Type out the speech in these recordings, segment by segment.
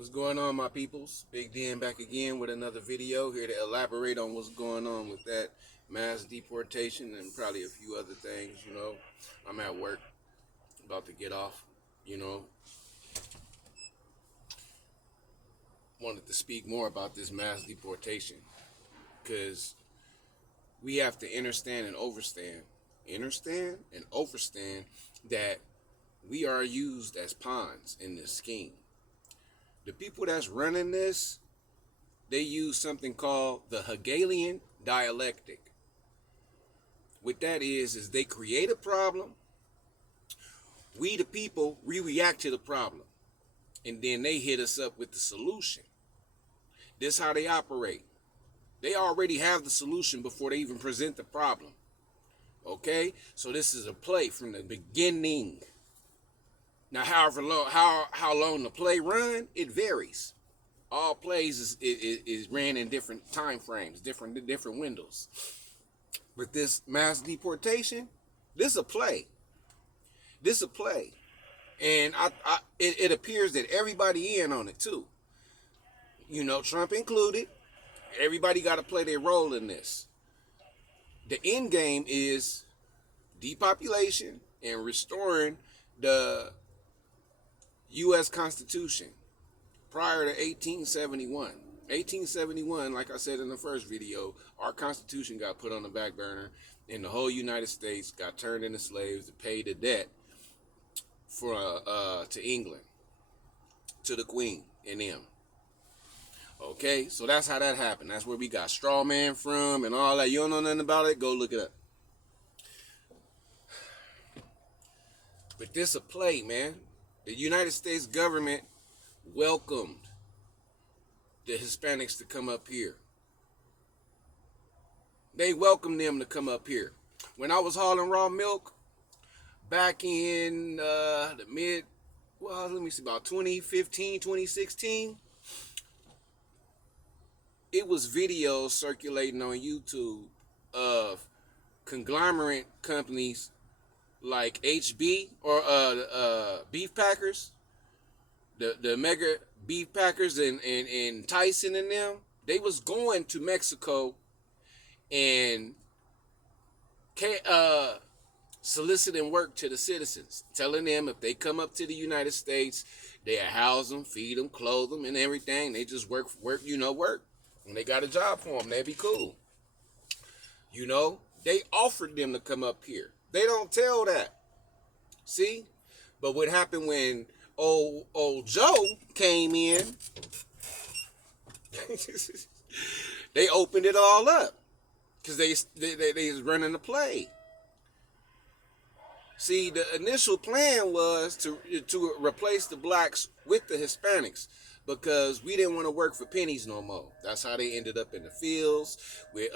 What's going on, my peoples? Big Dan back again with another video here to elaborate on what's going on with that mass deportation and probably a few other things. I'm at work, about to get off. You know, wanted to speak more about this mass deportation because we have to understand and overstand that we are used as pawns in this scheme. The people that's running this, they use something called the Hegelian dialectic. What that is they create a problem. We, the people, we react to the problem. And then they hit us up with the solution. This is how they operate. They already have the solution before they even present the problem. Okay? So this is a play from the beginning. Now, how long the play run, it varies. All plays is ran in different time frames, different windows. But this mass deportation, this is a play. This is a play, and it appears that everybody in on it too. Trump included. Everybody got to play their role in this. The end game is depopulation and restoring the U.S. Constitution prior to 1871. 1871, like I said in the first video, our Constitution got put on the back burner, and the whole United States got turned into slaves to pay the debt for to England, to the Queen and them. Okay, so that's how that happened. That's where we got straw man from and all that. You don't know nothing about it? Go look it up. But this a play, man. The United States government welcomed the Hispanics to come up here. They welcomed them to come up here. When I was hauling raw milk back in about 2015, 2016, it was videos circulating on YouTube of conglomerate companies like HB or beef packers, the mega beef packers and Tyson and them. They was going to Mexico and soliciting work to the citizens, telling them if they come up to the United States, they'll house them, feed them, clothe them, and everything. They just work. When they got a job for them, they'd be cool. They offered them to come up here. They don't tell that. See? But what happened when old Joe came in, they opened it all up. Because they was running the play. See, the initial plan was to replace the blacks with the Hispanics, because we didn't want to work for pennies no more. That's how they ended up in the fields with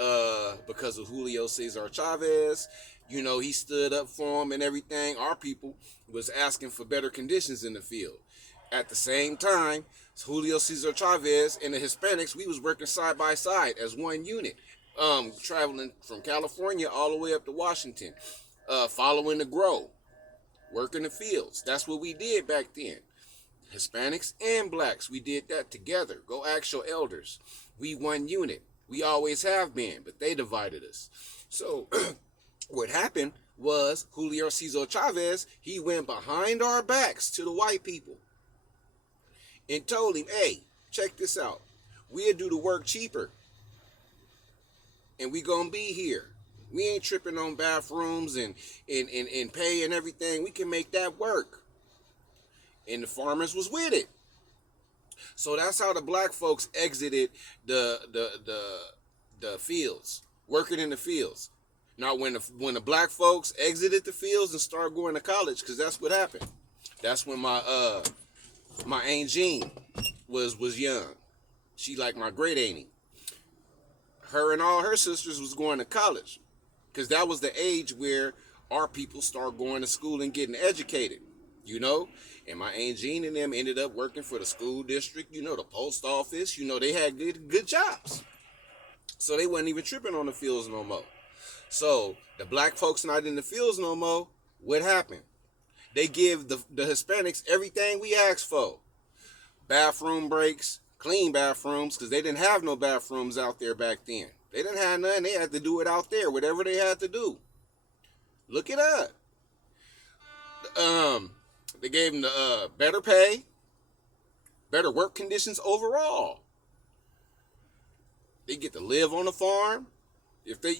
because of Julio Cesar Chavez. He stood up for them and everything. Our people was asking for better conditions in the field. At the same time, Julio Cesar Chavez and the Hispanics, we was working side by side as one unit, traveling from California all the way up to Washington, following the grow, working the fields. That's what we did back then. Hispanics and blacks, we did that together. Go ask your elders. We one unit. We always have been, but they divided us. So what happened was Julio Cesar Chavez, he went behind our backs to the white people and told him, hey, check this out. We'll do the work cheaper, and we gonna be here. We ain't tripping on bathrooms and pay and everything. We can make that work. And the farmers was with it. So that's how the black folks exited the fields, working in the fields. Now, when the black folks exited the fields and started going to college, because that's what happened. That's when my Aunt Jean was young. She like my great auntie. Her and all her sisters was going to college, because that was the age where our people start going to school and getting educated. And my Aunt Jean and them ended up working for the school district, the post office. They had good jobs. So they wasn't even tripping on the fields no more. So the black folks not in the fields no more. What happened? They give the Hispanics everything we asked for. bathroom breaks, clean bathrooms, because they didn't have no bathrooms out there back then. They didn't have none. They had to do it out there, whatever they had to do. Look it up. They gave them the better pay, better work conditions overall. They get to live on the farm. If they,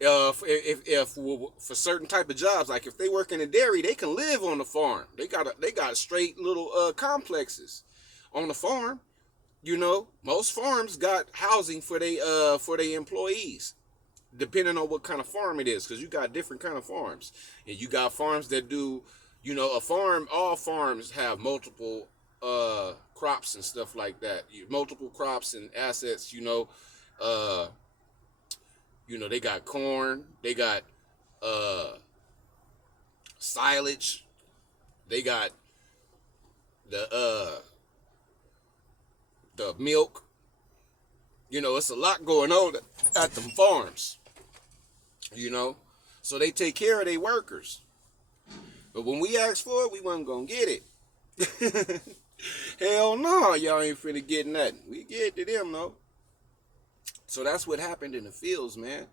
if for certain type of jobs, like if they work in a dairy, they can live on the farm. They got straight little complexes on the farm. Most farms got housing for they employees, depending on what kind of farm it is, because you got different kind of farms, and you got farms that do, all farms have multiple crops and stuff like that, multiple crops and assets. They got corn, they got silage, they got the milk. It's a lot going on at them farms. So they take care of their workers. But when we asked for it, we wasn't gonna get it. Hell no, y'all ain't finna get nothing. We get to them though. So that's what happened in the fields, man.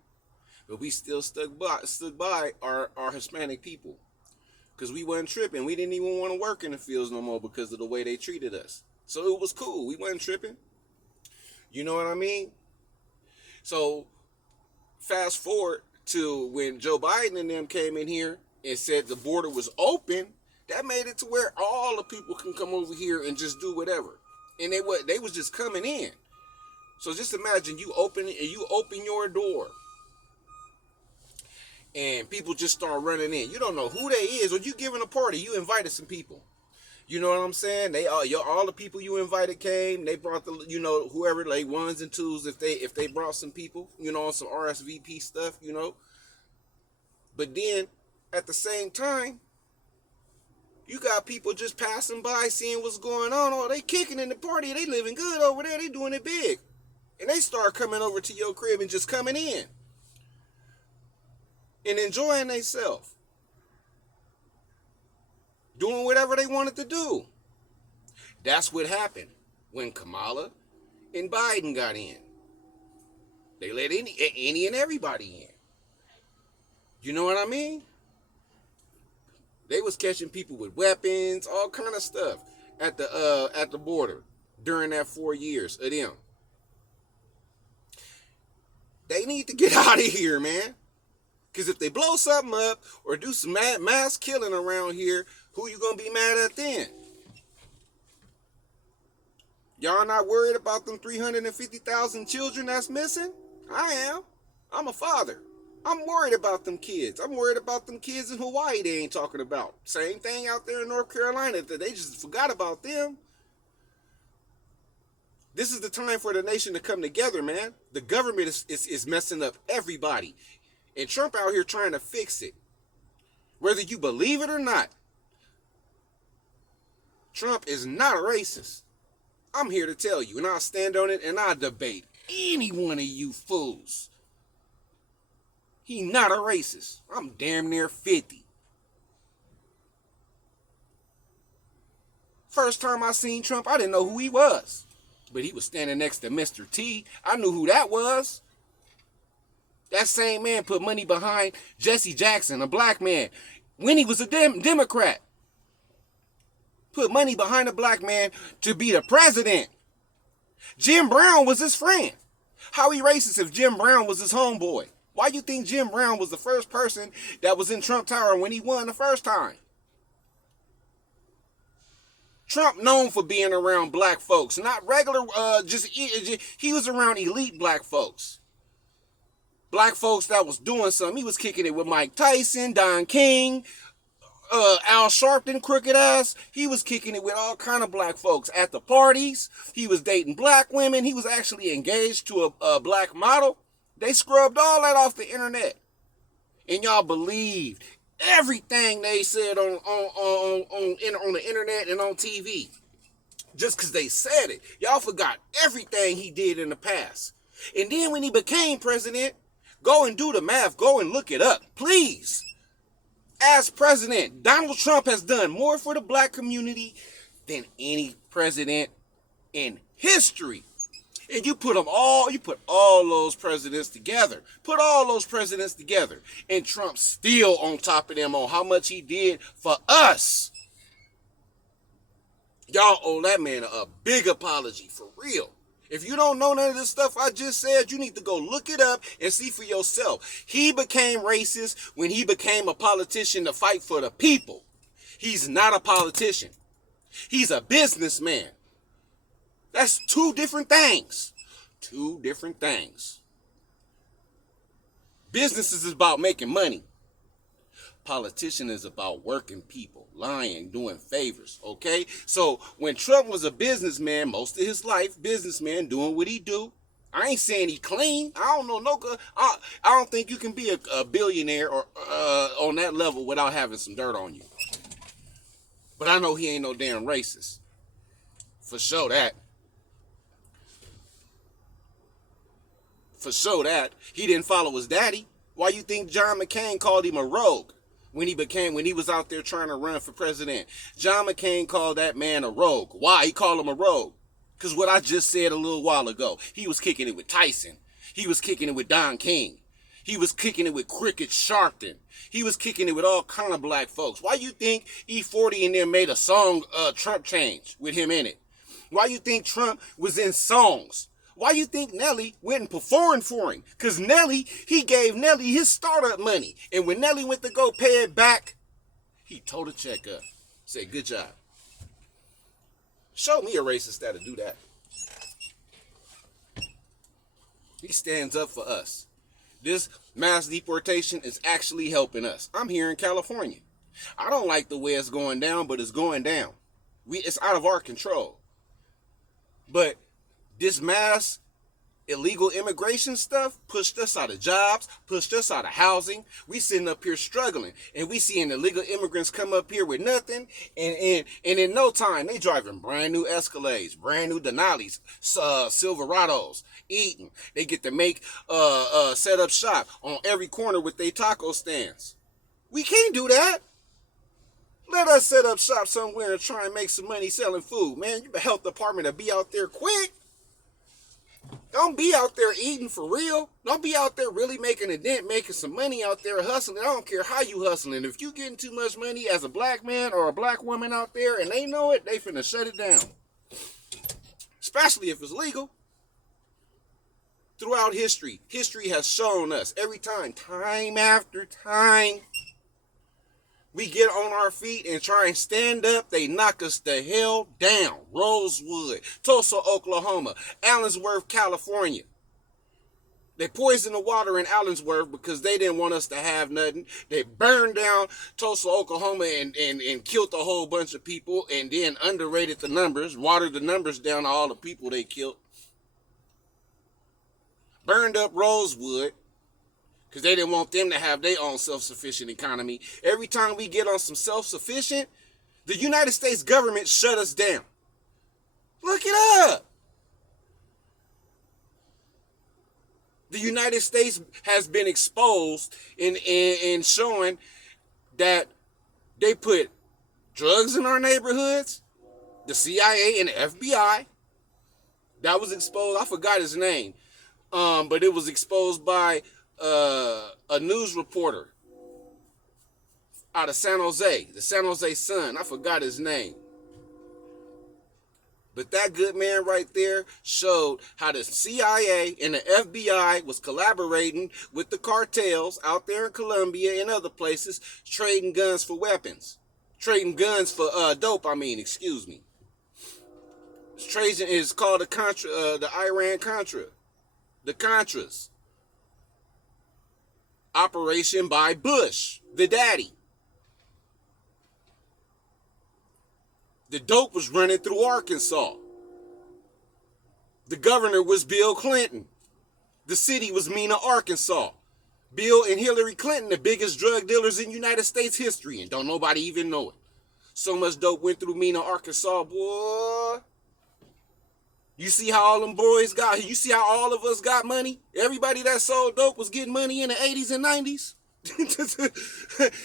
But we still stood by our Hispanic people, because we wasn't tripping. We didn't even want to work in the fields no more because of the way they treated us. So it was cool. We wasn't tripping. You know what I mean? So fast forward to when Joe Biden and them came in here and said the border was open. That made it to where all the people can come over here and just do whatever. And they was just coming in. So just imagine you open your door and people just start running in. You don't know who they is, or you giving a party. You invited some people. You know what I'm saying? They all the people you invited came. They brought the whoever, like ones and twos, if they brought some people, some RSVP stuff, But then at the same time, you got people just passing by, seeing what's going on. Oh, they kicking in the party. They living good over there. They doing it big. And they start coming over to your crib and just coming in and enjoying themselves, doing whatever they wanted to do. That's what happened when Kamala and Biden got in. They let any and everybody in. You know what I mean? They was catching people with weapons, all kind of stuff at the border during that 4 years of them. They need to get out of here, man. Because if they blow something up or do some mass killing around here, who you going to be mad at then? Y'all not worried about them 350,000 children that's missing? I am. I'm a father. I'm worried about them kids. I'm worried about them kids in Hawaii they ain't talking about. Same thing out there in North Carolina. They just forgot about them. This is the time for the nation to come together, man. The government is messing up everybody. And Trump out here trying to fix it. Whether you believe it or not, Trump is not a racist. I'm here to tell you, and I'll stand on it, and I'll debate any one of you fools. He not a racist. I'm damn near 50. First time I seen Trump, I didn't know who he was. But he was standing next to Mr. T. I knew who that was. That same man put money behind Jesse Jackson, a black man, when he was a Democrat. Put money behind a black man to be the president. Jim Brown was his friend. How he racist if Jim Brown was his homeboy? Why you think Jim Brown was the first person that was in Trump Tower when he won the first time? Trump known for being around black folks, not regular, he was around elite black folks. Black folks that was doing something. He was kicking it with Mike Tyson, Don King, Al Sharpton, crooked ass. He was kicking it with all kind of black folks at the parties. He was dating black women. He was actually engaged to a black model. They scrubbed all that off the internet. And y'all believed everything they said on the internet and on TV. Just because they said it. Y'all forgot everything he did in the past. And then when he became president, go and do the math. Go and look it up. Please. As president, Donald Trump has done more for the black community than any president in history. And you put all those presidents together. Put all those presidents together. And Trump's still on top of them on how much he did for us. Y'all owe that man a big apology, for real. If you don't know none of this stuff I just said, you need to go look it up and see for yourself. He became racist when he became a politician to fight for the people. He's not a politician. He's a businessman. That's two different things. Two different things. Business is about making money. Politician is about working people, lying, doing favors, okay? So when Trump was a businessman, most of his life, businessman, doing what he do. I ain't saying he clean. I don't know no good. I don't think you can be a billionaire or on that level without having some dirt on you. But I know he ain't no damn racist. For sure that. For sure that. He didn't follow his daddy. Why you think John McCain called him a rogue when he was out there trying to run for president? John McCain called that man a rogue. Why he called him a rogue? Because what I just said a little while ago, he was kicking it with Tyson. He was kicking it with Don King. He was kicking it with Cricket Sharpton. He was kicking it with all kind of black folks. Why you think E40 and them made a song, Trump Change, with him in it? Why you think Trump was in songs? Why you think Nelly went and performed for him? Because he gave Nelly his startup money. And when Nelly went to go pay it back, he told a check up. Said, good job. Show me a racist that'll do that. He stands up for us. This mass deportation is actually helping us. I'm here in California. I don't like the way it's going down, but it's going down. It's out of our control. But this mass illegal immigration stuff pushed us out of jobs, pushed us out of housing. We sitting up here struggling, and we seeing illegal immigrants come up here with nothing, and in no time they driving brand new Escalades, brand new Denali's, Silverados, eating. They get to make set up shop on every corner with their taco stands. We can't do that. Let us set up shop somewhere and try and make some money selling food, man. The health department will be out there quick. Don't be out there eating for real. Don't be out there really making a dent, making some money out there hustling. I don't care how you hustling. If you getting too much money as a black man or a black woman out there and they know it, they finna shut it down. Especially if it's legal. Throughout history has shown us every time after time, we get on our feet and try and stand up, they knock us the hell down. Rosewood, Tulsa, Oklahoma, Allensworth, California. They poisoned the water in Allensworth because they didn't want us to have nothing. They burned down Tulsa, Oklahoma and killed a whole bunch of people and then underrated the numbers, watered the numbers down to all the people they killed. Burned up Rosewood, because they didn't want them to have their own self-sufficient economy. Every time we get on some self-sufficient, the United States government shut us down. Look it up. The United States has been exposed in showing that they put drugs in our neighborhoods. The CIA and the FBI. That was exposed. I forgot his name. But it was exposed by a news reporter out of San Jose, the San Jose Sun. I forgot his name. But that good man right there showed how the CIA and the FBI was collaborating with the cartels out there in Colombia and other places, trading guns for weapons. Trading guns for dope, excuse me. It's called the Iran-Contra. The Contras. Operation by Bush, the daddy. The dope was running through Arkansas. The governor was Bill Clinton. The city was Mena, Arkansas. Bill and Hillary Clinton, the biggest drug dealers in United States history, and don't nobody even know it. So much dope went through Mena, Arkansas, boy. You see how all them boys got, you see how all of us got money? Everybody that sold dope was getting money in the 80s and 90s.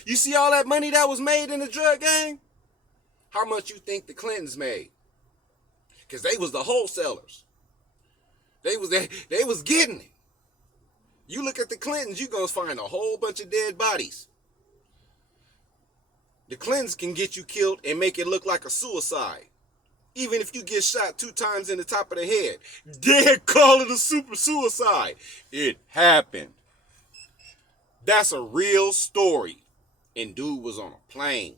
You see all that money that was made in the drug game? How much you think the Clintons made? Because they was the wholesalers. They was getting it. You look at the Clintons, you're going to find a whole bunch of dead bodies. The Clintons can get you killed and make it look like a suicide. Even if you get shot 2 times in the top of the head. They call it a super suicide. It happened. That's a real story. And dude was on a plane.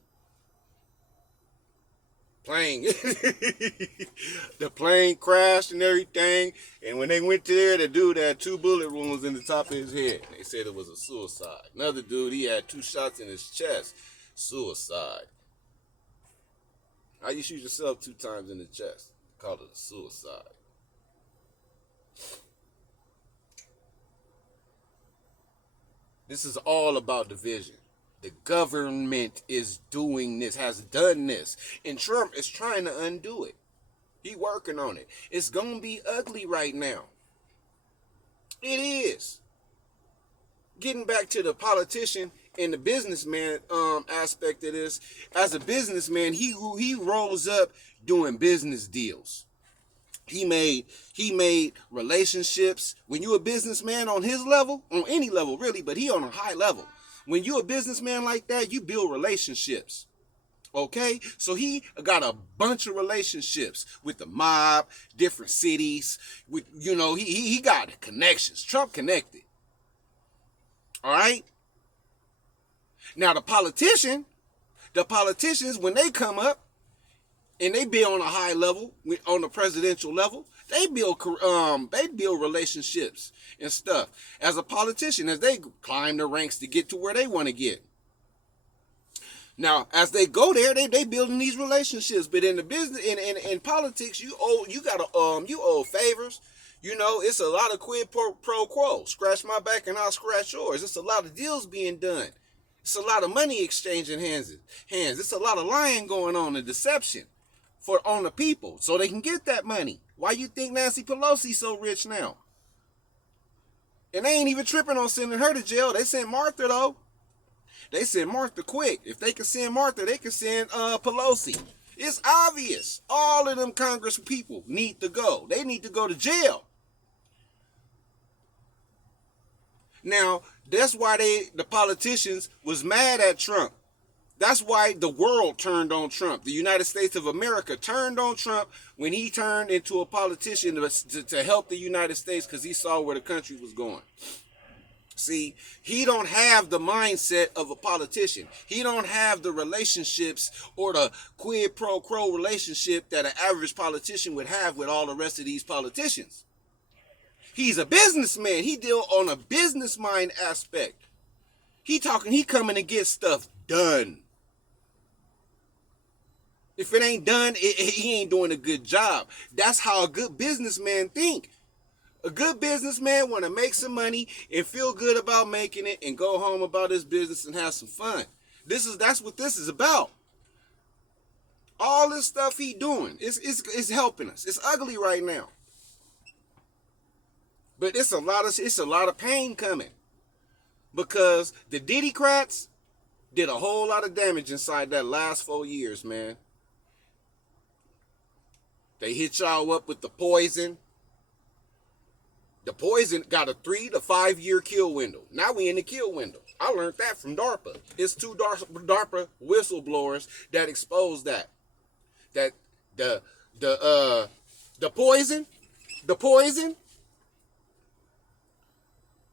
The plane crashed and everything. And when they went there, the dude had 2 bullet wounds in the top of his head. They said it was a suicide. Another dude, he had 2 shots in his chest. Suicide. How you shoot yourself 2 times in the chest? Call it a suicide. This is all about division. The government is doing this, has done this. And Trump is trying to undo it. He working on it. It's going to be ugly right now. It is. Getting back to the politician and the businessman aspect of this. As a businessman, he rolls up doing business deals. He made relationships. When you're a businessman on his level, on any level really, but he on a high level. When you're a businessman like that, you build relationships. Okay? So he got a bunch of relationships with the mob, different cities. With, you know, he got connections. Trump connected. All right? Now the politicians, when they come up and they be on a high level, on the presidential level, they build relationships and stuff. As a politician, as they climb the ranks to get to where they want to get. Now, as they go there, they building these relationships. But in the business, in politics, you owe favors. You know, it's a lot of quid pro quo. Scratch my back and I'll scratch yours. It's a lot of deals being done. It's a lot of money exchanging hands. It's a lot of lying going on and deception on the people so they can get that money. Why you think Nancy Pelosi's so rich now? And they ain't even tripping on sending her to jail. They sent Martha though. They sent Martha quick. If they can send Martha, they can send Pelosi. It's obvious. All of them Congress people need to go. They need to go to jail. Now, that's why the politicians was mad at Trump. That's why the world turned on Trump. The United States of America turned on Trump when he turned into a politician to help the United States because he saw where the country was going. See, he don't have the mindset of a politician. He don't have the relationships or the quid pro quo relationship that an average politician would have with all the rest of these politicians. He's a businessman. He deal on a business mind aspect. He coming to get stuff done. If it ain't done, he ain't doing a good job. That's how a good businessman think. A good businessman want to make some money and feel good about making it and go home about his business and have some fun. That's what this is about. All this stuff he doing is helping us. It's ugly right now. But it's a lot of pain coming. Because the Diddycrats did a whole lot of damage inside that last 4 years, man. They hit y'all up with the poison. The poison got a 3 to 5 year kill window. Now we in the kill window. I learned that from DARPA. It's 2 DARPA whistleblowers that exposed that. That the poison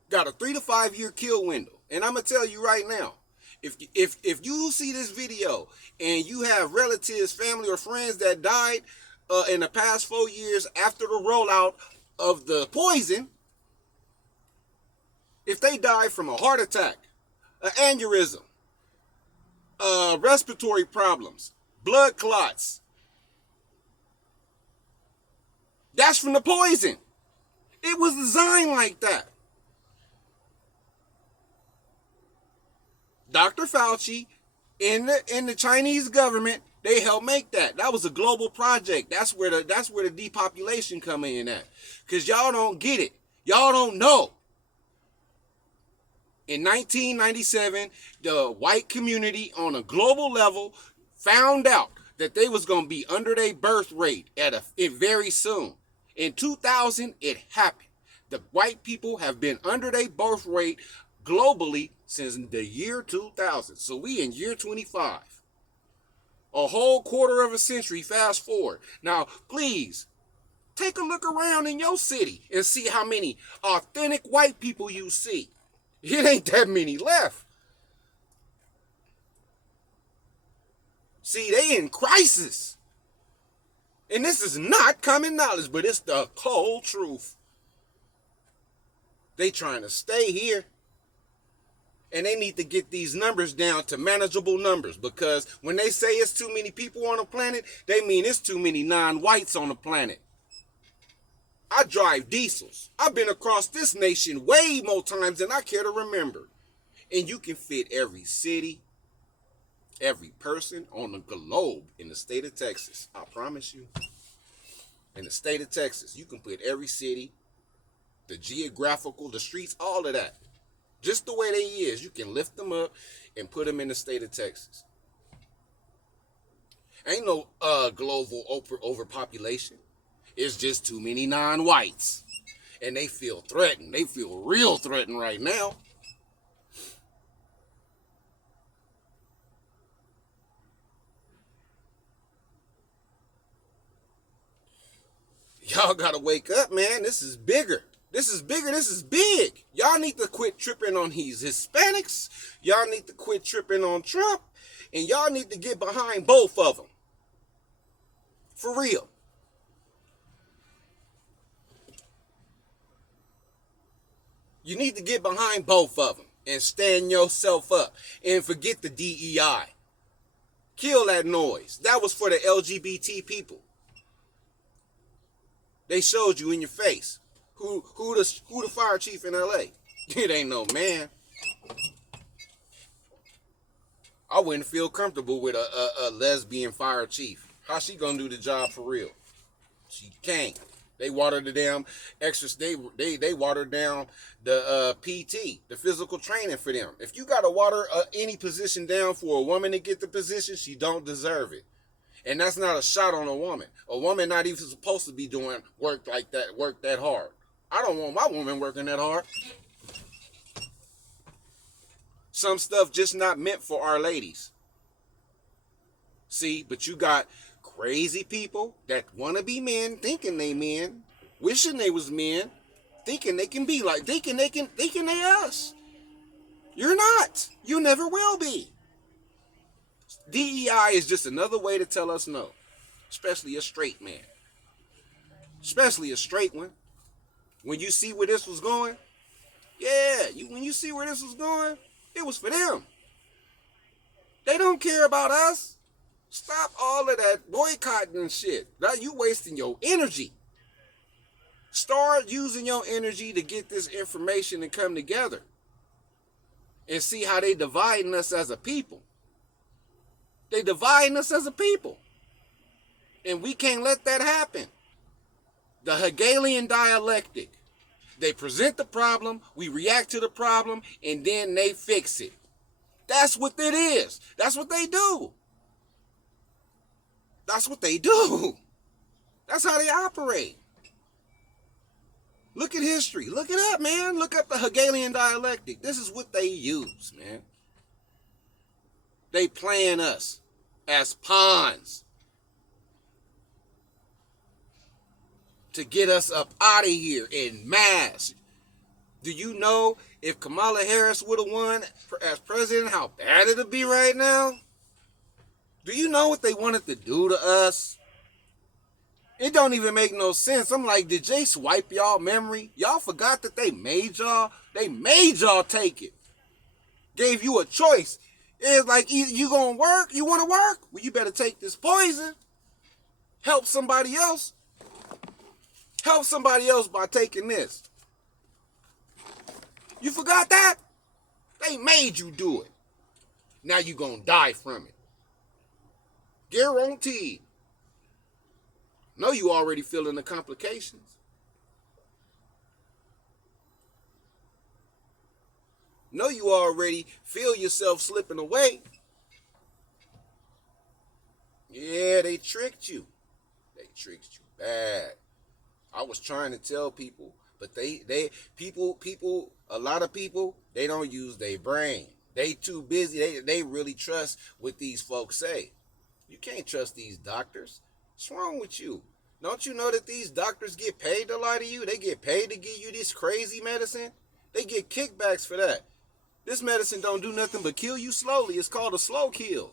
got a 3 to 5 year kill window. And I'm gonna tell you right now, if you see this video and you have relatives, family, or friends that died in the past 4 years after the rollout of the poison, if they die from a heart attack, an aneurysm, respiratory problems, blood clots, that's from the poison. It was designed like that. Dr. Fauci in the Chinese government, they helped make that. That was a global project. That's where the depopulation come in at. Because y'all don't get it. Y'all don't know. In 1997, the white community on a global level found out that they was gonna be under their birth rate it very soon. In 2000, it happened. The white people have been under their birth rate globally since the year 2000. So we in year 25. A whole quarter of a century fast forward. Now, please, take a look around in your city and see how many authentic white people you see. It ain't that many left. See, they in crisis. And this is not common knowledge, but it's the cold truth. They trying to stay here. And they need to get these numbers down to manageable numbers, because when they say it's too many people on the planet, they mean it's too many non-whites on the planet. I drive diesels. I've been across this nation way more times than I care to remember. And you can fit every city, every person on the globe in the state of Texas. I promise you. In the state of Texas, you can put every city, the geographical, the streets, all of that. Just the way they is. You can lift them up and put them in the state of Texas. Ain't no global overpopulation. It's just too many non-whites. And they feel threatened. They feel real threatened right now. Y'all gotta wake up, man. This is bigger. This is bigger. This is big. Y'all need to quit tripping on these Hispanics. Y'all need to quit tripping on Trump. And y'all need to get behind both of them. For real. You need to get behind both of them and stand yourself up and forget the DEI. Kill that noise. That was for the LGBT people. They showed you in your face. Who the fire chief in LA? It ain't no man. I wouldn't feel comfortable with a lesbian fire chief. How she gonna do the job for real? She can't. They watered the damn extras. They watered down the PT, the physical training for them. If you gotta water any position down for a woman to get the position, she don't deserve it. And that's not a shot on a woman. A woman not even supposed to be doing work like that, work that hard. I don't want my woman working that hard. Some stuff just not meant for our ladies. See, but you got crazy people that want to be men, thinking they men, wishing they was men, thinking they can be like, thinking they us. You're not. You never will be. DEI is just another way to tell us no. Especially a straight man. Especially a straight one. When you see where this was going, when you see where this was going, it was for them. They don't care about us. Stop all of that boycotting and shit. Now you wasting your energy. Start using your energy to get this information and come together. And see how they dividing us as a people. They dividing us as a people. And we can't let that happen. The Hegelian dialectic. They present the problem, we react to the problem, and then they fix it. That's what it is. That's what they do. That's what they do. That's how they operate. Look at history. Look it up, man. Look up the Hegelian dialectic. This is what they use, man. They playing us as pawns to get us up out of here in mass. Do you know if Kamala Harris would have won as president, how bad it'd be right now? Do you know what they wanted to do to us? It don't even make no sense. I'm like, did they swipe y'all memory? Y'all forgot that they made y'all? They made y'all take it. Gave you a choice. It's like, either you gonna work, you wanna work? Well, you better take this poison. Help somebody else. Help somebody else by taking this. You forgot that? They made you do it. Now you gonna die from it. Guaranteed. No, you already feeling the complications. No, you already feel yourself slipping away. Yeah, they tricked you. They tricked you bad. I was trying to tell people, but people, a lot of people, they don't use their brain. They too busy. They really trust what these folks say. You can't trust these doctors. What's wrong with you? Don't you know that these doctors get paid to lie to you? They get paid to give you this crazy medicine. They get kickbacks for that. This medicine don't do nothing but kill you slowly. It's called a slow kill.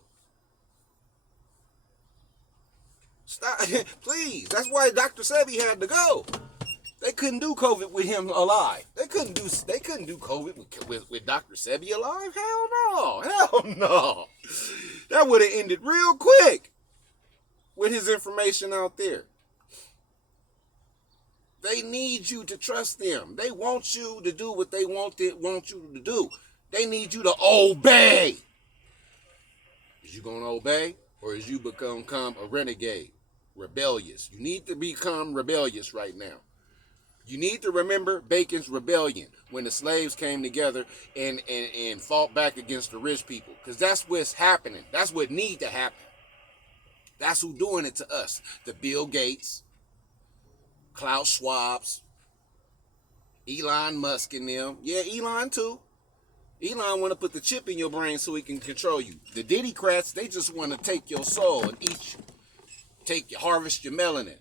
Stop, please. That's why Dr. Sebi had to go. They couldn't do COVID with him alive. They couldn't do COVID with Dr. Sebi alive. Hell no. Hell no. That would have ended real quick with his information out there. They need you to trust them. They want you to do what they want you to do. They need you to obey. Is you going to obey, or is you become a renegade, rebellious? You need to become rebellious right now. You need to remember Bacon's rebellion when the slaves came together and fought back against the rich people, because that's what's happening. That's what need to happen. That's who doing it to us. The Bill Gates, Klaus Schwab's, Elon Musk and them. Yeah, Elon too. Elon want to put the chip in your brain so he can control you. The Diddycrats, they just want to take your soul and eat you. Harvest your melanin.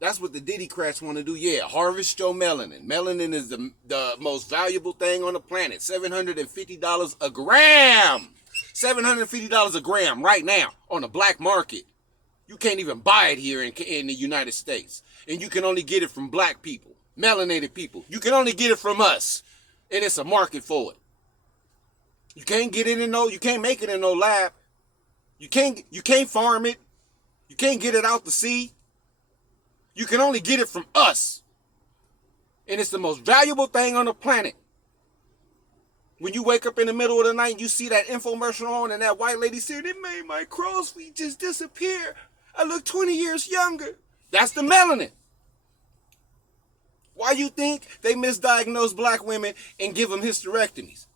That's what the Diddycrats want to do. Yeah, harvest your melanin. Melanin is the most valuable thing on the planet. $750 a gram. $750 a gram right now on the black market. You can't even buy it here in the United States. And you can only get it from black people, melanated people. You can only get it from us. And it's a market for it. You can't get it you can't make it in no lab. You can't farm it. You can't get it out the sea. You can only get it from us. And it's the most valuable thing on the planet. When you wake up in the middle of the night and you see that infomercial on and that white lady said, "It made my crow's feet just disappear. I look 20 years younger." That's the melanin. Why you think they misdiagnose black women and give them hysterectomies?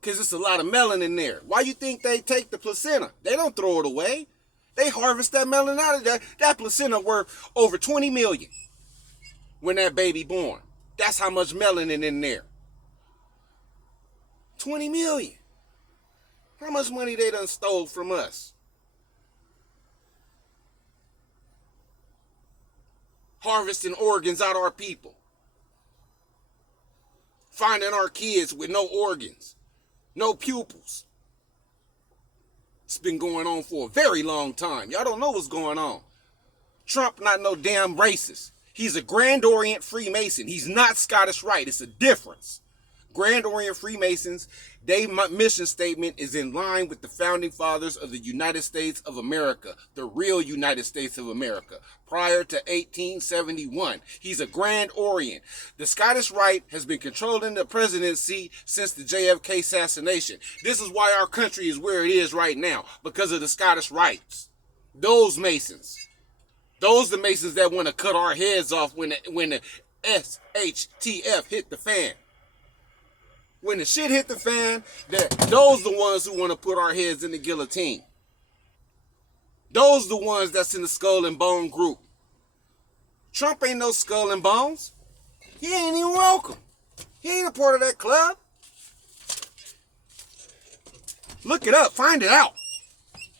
Because it's a lot of melanin there. Why you think they take the placenta? They don't throw it away. They harvest that melanin out of that. That placenta worth over $20 million when that baby born. That's how much melanin in there. $20 million. How much money they done stole from us? Harvesting organs out of our people. Finding our kids with no organs, no pupils. It's been going on for a very long time. Y'all don't know what's going on. Trump not no damn racist. He's a Grand Orient Freemason. He's not Scottish Rite. It's a difference. Grand Orient Freemasons, their mission statement is in line with the founding fathers of the United States of America, the real United States of America, prior to 1871. He's a Grand Orient. The Scottish Rite has been controlling the presidency since the JFK assassination. This is why our country is where it is right now, because of the Scottish Rites. Those Masons. Those the Masons that want to cut our heads off when the SHTF hit the fan. When the shit hit the fan, those the ones who want to put our heads in the guillotine. Those the ones that's in the Skull and Bone group. Trump ain't no Skull and Bones. He ain't even welcome. He ain't a part of that club. Look it up. Find it out.